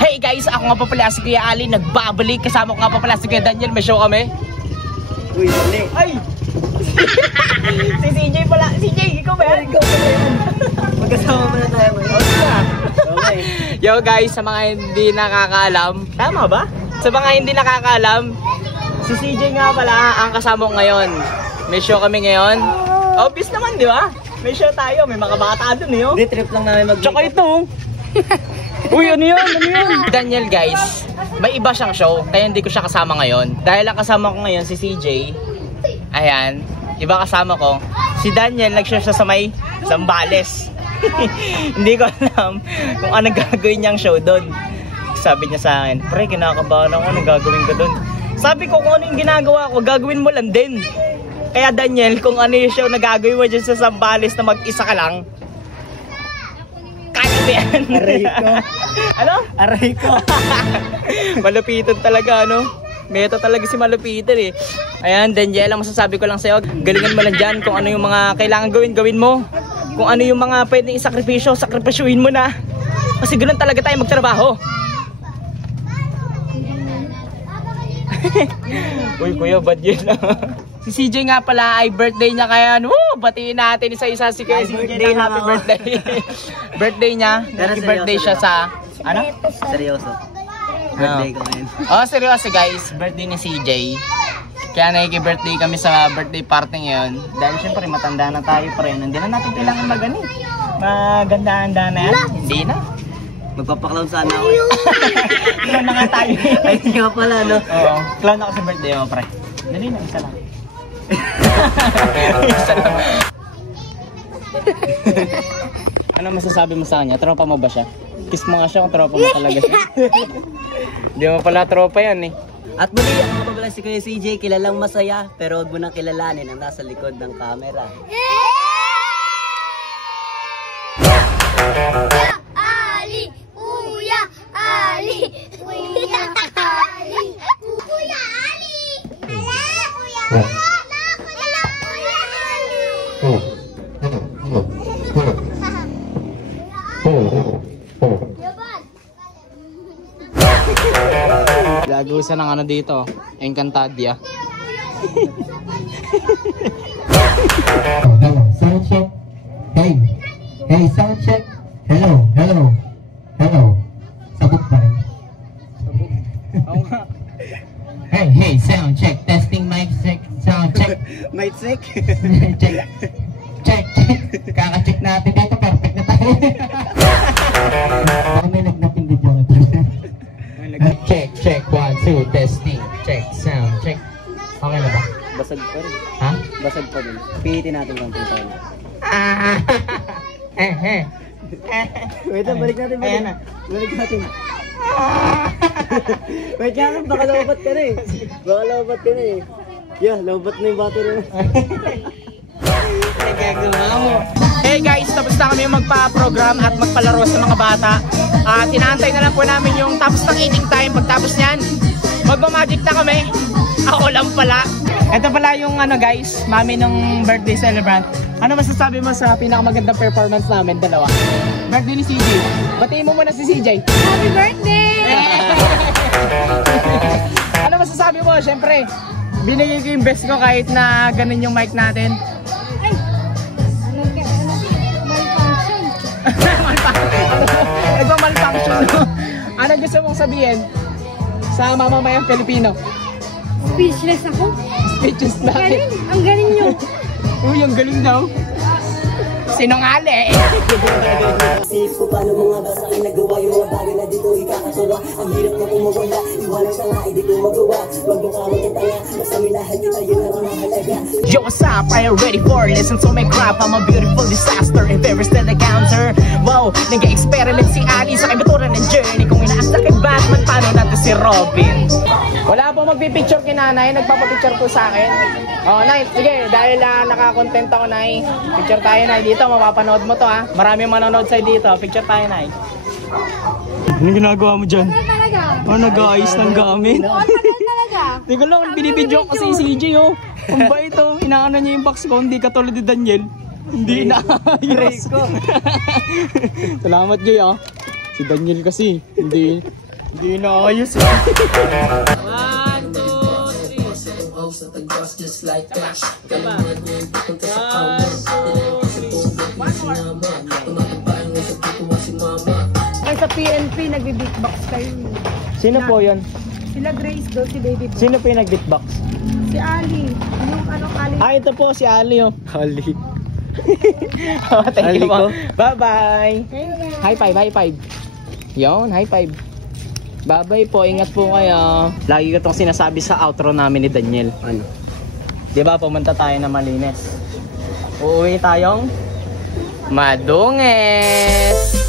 Hey guys, ako nga pa pala si Kuya Ali, nagbabalik. Kasama ko nga pa pala si Kuya Daniel, may show kami. Uy, mali. Ay! Si CJ pala. CJ, ikaw ba yan? Ikaw pala yan. Magkasama pala tayo ngayon. Okay. Yo guys, sa mga hindi nakakaalam. Tama ba? Sa mga hindi nakakaalam, si CJ nga pala ang kasama ko ngayon. May show kami ngayon. Obvious naman, di ba? May show tayo, may mga bata doon eh. Hindi, trip lang namin mag-make. Tsaka ito. Uy, ano yun? Ano yun? Daniel guys, may iba siyang show, kaya hindi ko siya kasama ngayon. Dahil ang kasama ko ngayon si CJ. Ayan, iba kasama ko. Si Daniel, nag-show siya sa may Zambales. Hindi ko alam kung anong gagawin niyang show doon. Sabi niya sa akin, pre, kinakabahan ako, anong gagawin ko doon? Sabi ko, kung ano yung ginagawa ko, gagawin mo lang din. Kaya Daniel, kung ano yung show na gagawin mo dyan sa Zambales na mag-isa ka lang, kaya ba yan? Aray ko. Ano? Aray ko. Malupitan talaga, ano? Meto talaga si malupitan eh. Ayan, Daniel, ang masasabi ko lang sa'yo, galingan mo lang dyan kung ano yung mga kailangan gawin, gawin mo. Kung ano yung mga pwedeng isakripisyo, sakripisyuhin mo na. Kasi ganoon talaga tayo magtrabaho. Uy, kuya, bad yun. Si CJ nga pala ay birthday niya, kaya batiin natin isa-isa si Kuya CJ ng happy birthday. Birthday niya, happy birthday siya sa, ano? Seryoso. Birthday ko ngayon. Oh, seryoso guys, birthday ni CJ. Kaya nakiki-birthday kami sa birthday party ngayon. Dahil syempre matanda na tayo pa rin. Hindi na natin kailangan maganda-handa na yan. Hindi na. Magpapaklawn sana ako. Clown na nga tayo. Ay, hindi nga pala, no? Oo, clown ako sa birthday mo, pre. Dali na, isa lang. Isa lang. Ano masasabi mo sa kanya? Tropa mo ba siya? Kiss mo nga siya kung tropa mo talaga siya. Hindi mo pala tropa yan eh. At muli, ako pa pala si Kuya CJ, kilalang masaya, pero huwag mo nang kilalanin ang nasa likod ng camera. Ali! Kuya Ali! Kuya Ali! Kuya Ali! Ala! Kuya Ali! Ala! Kuya Ali! Yaban! Lagusan ng ano dito, Encantadia. Sound check. Hey. Hey, sound check. Hello. Sabog pa rin. Oo nga. Hey, sound check. Testing mic check. Sound check. Might sick? Check. Kaka-check natin dito. Perfect na tayo. Baka may nagnaping video ito. Check. 1, 2, testing. Check, sound check. Okay na ba? Basag pa rin. Ha? Basag pa rin. Pihitin natin kung tayo. Wait lang, balik natin. Ayan na. Balik natin. Wait lang, baka lobat ka na eh. Yeah, lobat na yung battery mo. Hey guys, tapos na kami magpa-program at magpalaro sa mga bata. At inaantay na lang po namin yung tapos ng eating time. Pagtapos nyan, magmamagic na kami. Ako lang pala. Ito pala yung ano guys, mami ng birthday celebrant. Ano masasabi mo sa pinakamagandang performance namin, dalawa? Birthday ni CJ. Batiin mo muna si CJ. Happy birthday! Ano masasabi mo? Siyempre, binigay ko yung best ko kahit na ganun yung mic natin. Ay! Malfunction. Nagmamalfunction. Ano gusto mong sabihin sa mamamayang Pilipino? Speechless ako. Speeches natin. Ang galing nyo. Uy, ang galing daw. Sinungali. Isip ko paano mo nga ba sa akin nagawa yung mga bagay na dito ikakatawa. Ang hirap na kumawala, iwanan ka nga, hindi ko magawa. Huwag mo ka magkatanga, basta minahan kita, yun lang ang mahalaga. Yo, what's up? Are you ready for it? Listen to my crap, I'm a beautiful disaster. If ever still a counter. Wow, nag-experiment si Ali sa kaibuturan ng journey. Kung inaas na kay Batman, paano natin si Robin? Wala po magpipicture kay nanay, nagpapapicture po sa akin. Oh, Nay, sige, dahil nakakontent ako, Nay. Picture tayo, Nay, dito, mapapanood mo to, ha. Marami manonood sa'yo dito. Picture tayo, Nay. Anong ginagawa mo dyan? Talaga. Oh, nag-aayos ng gamit. Oo, tagal talaga. Teka lang, binibidyo ko kasi si CJ, oh. Ang bait, oh. Inaano niya yung box ko, hindi katulad ni Daniel. Hindi na ayos. Salamat, Jay, ah. Si Daniel kasi, hindi Hindi na ayos eh. 1, 2, 3. Ay, sa PNP, nagbe-beatbox kayo. Sino po yun? Sila Grace daw, si Baby Boy. Sino po yung nag-beatbox? Si Ali. Yung Ali. Ah, ito po si Ali oh. Ali. Oh, thank you po. Bye-bye. High five, high five. Yon, high five. Bye-bye po, ingat po kayo. Lagi ko itong sinasabi sa outro namin ni Daniel. Ano? Diba, pumunta tayo na Malines. Uuwi tayong Madunges.